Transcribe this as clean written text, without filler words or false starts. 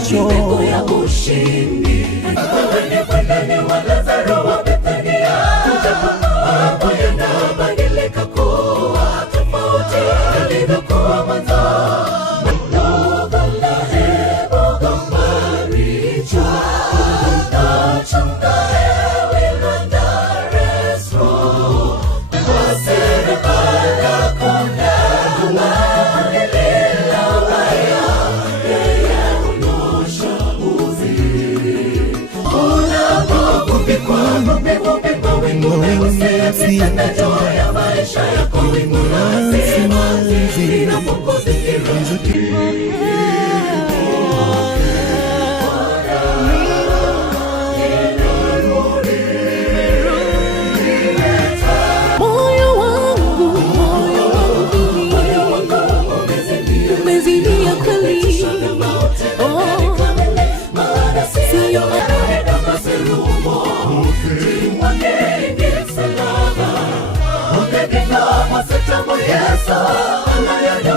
macho ya ushindi. Wewe ni mwendani wa Lazaro wa Bethania, mambo yanabadilika kuwa tofauti yalivyokuwa mwanzo. Najua ya maisha yako wingu la simanzi na Mwokozi moyo wangu umezidia kweli. Siyo Yesu